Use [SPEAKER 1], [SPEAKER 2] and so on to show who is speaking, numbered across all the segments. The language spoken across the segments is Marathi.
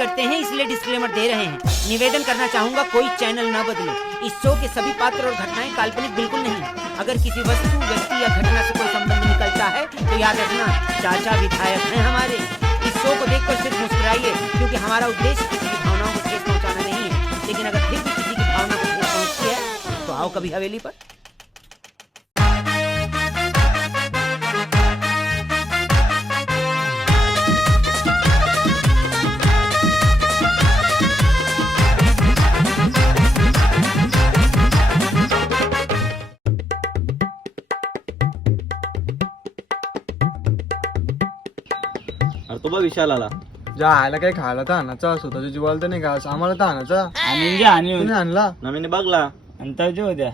[SPEAKER 1] करते हैं इसलिए डिस्क्लेमर दे रहे हैं निवेदन करना चाहूँगा कोई चैनल न बदले इस शो के सभी पात्र और घटनाएं काल्पनिक बिल्कुल नहीं अगर किसी वस्तु व्यक्ति या घटना से कोई संबंध निकलता है तो याद रखना चाचा विधायक है हमारे इस शो को देख सिर्फ मुस्कुराइए क्यूँकी हमारा उद्देश्य किसी की भावनाओं को पहुँचाना नहीं है लेकिन अगर फिर भी किसी की भावना को पहुँचती है तो आओ कभी हवेली आरोप
[SPEAKER 2] विशाल आला खाला आनींग।
[SPEAKER 3] ना जा आयला काय खायला तर आणायचा स्वतःच्या जीवाला तर नाही आम्हाला तर आणायचा आणि आणला नवीन बघला
[SPEAKER 2] आणि त्या जे होत्या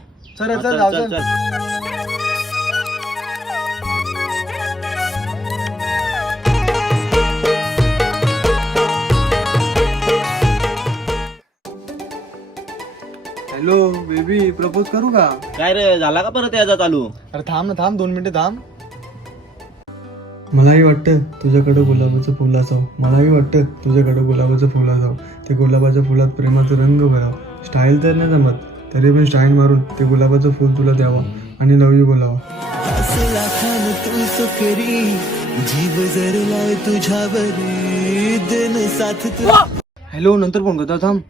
[SPEAKER 3] हॅलो बेबी प्रपोज करू का
[SPEAKER 2] काय रे झाला का परत याचा चालू
[SPEAKER 3] अरे थांब ना थांब दोन मिनिटे थांब मलाही वाटतं तुझ्याकडं गुलाबाचं फुल असावं मलाही वाटतं तुझ्याकडं गुलाबाचं फुल असावं ते गुलाबाच्या फुलात प्रेमाचं रंग भराव स्टाईल तर नाही जमत तरी पण स्टाईल मारून ते गुलाबाचं फुल तुला द्यावं आणि बोलावं हॅलो नंतर फोन करता थांब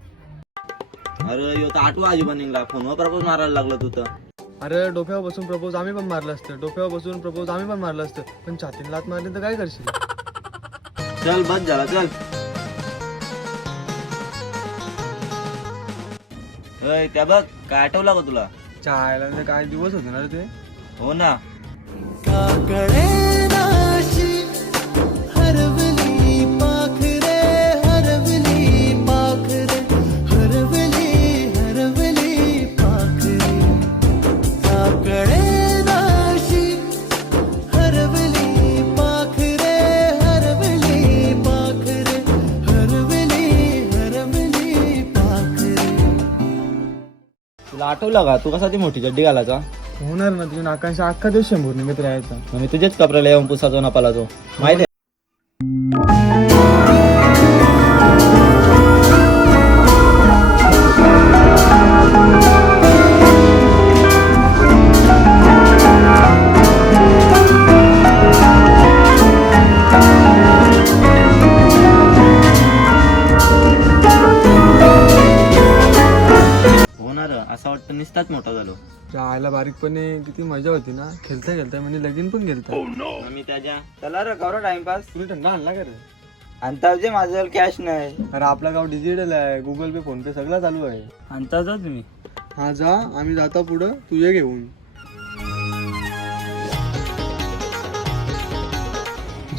[SPEAKER 2] अरे होता आठवा फोनवर फोन मारायला लागलं होतं
[SPEAKER 3] अरे डोक्यावर बसून प्रपोज आम्ही पण मारलं असतं डोक्यावर बसून प्रपोज आम्ही पण मारलं असतं पण छातीलात मारली तर काय करशील
[SPEAKER 2] चल बस झाला चल त्या का बघ काय आठवला ग तुला
[SPEAKER 3] चहायला काय दिवस होते ना रे ते
[SPEAKER 2] हो ना लगा, का तू कसा ती मोठी गड्डी घालायचा
[SPEAKER 3] होणार आकांक्षा अख्खा देश शंभर निमित्र मित्र यायचं
[SPEAKER 2] म्हणजे तुझ्याच येऊन पुसाचो नपाला जो माहिती आहे निसताच मोठा झालो
[SPEAKER 3] जायला बारीकपणे किती मजा होती ना खेळता खेळता म्हणजे लगीन पण खेळता
[SPEAKER 2] oh, no. त्याच्या चला करो टाइमपास
[SPEAKER 3] तुम्ही धंदा आणला का रे
[SPEAKER 2] अंताज माझ्याजवळ कॅश नाही
[SPEAKER 3] अरे आपला गाव डिजिटल आहे गुगल पे फोन पे सगळं चालू आहे
[SPEAKER 2] आणता जा तुम्ही
[SPEAKER 3] हा जा आम्ही जाता पुढं तुझे घेऊन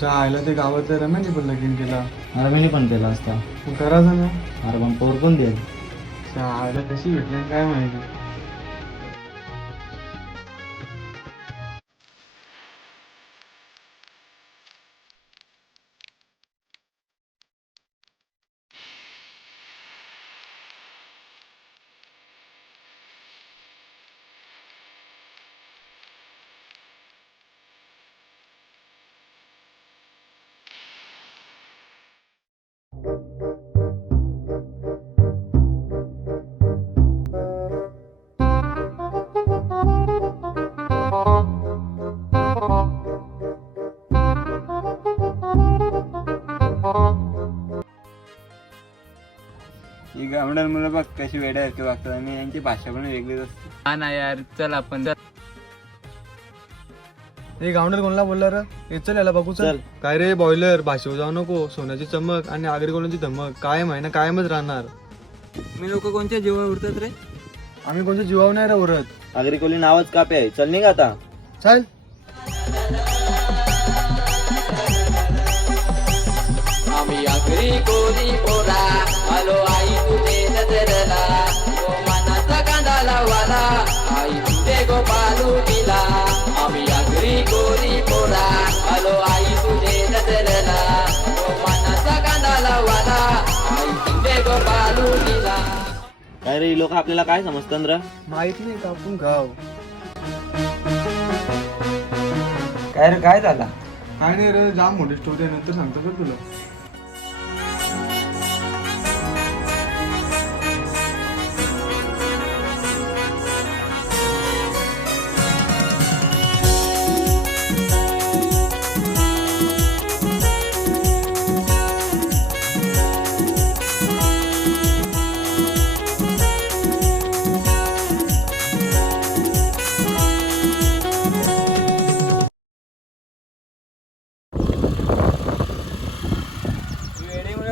[SPEAKER 3] जायला ते गावात रम्यानी पण लगीन केला
[SPEAKER 2] रम्यानी पण केला असता करा ना अरे मग पोर पण
[SPEAKER 3] जायला कशी भेटली काय माहिती
[SPEAKER 2] गावडर मुलं बघ कशी वेड आहे वागतात आणि यांची भाषा पण वेगळीच असते हा ना यार चल आपण
[SPEAKER 3] हे गावंडर कोणाला बोलला रे चल याला बघू चल काय रे बॉयलर भाषे हो जाऊ नको सोन्याची चमक आणि आगरी कोणाची धमक कायम आहे ना कायमच राहणार
[SPEAKER 2] मी लोक कोणत्या जीवा उरतात रे
[SPEAKER 3] आम्ही कोणत्या जीवा नाही रे उरत
[SPEAKER 2] आगरी कोली नावच कापे आहे चल नाही आता
[SPEAKER 3] चल आम्ही आगरी कोली पोरा
[SPEAKER 2] लोक आपल्याला काय समजत र
[SPEAKER 3] माहित नाही का आपण गाव
[SPEAKER 2] काय रे काय झालं
[SPEAKER 3] काय नाही रे स्टोरी नंतर सांगतो तुला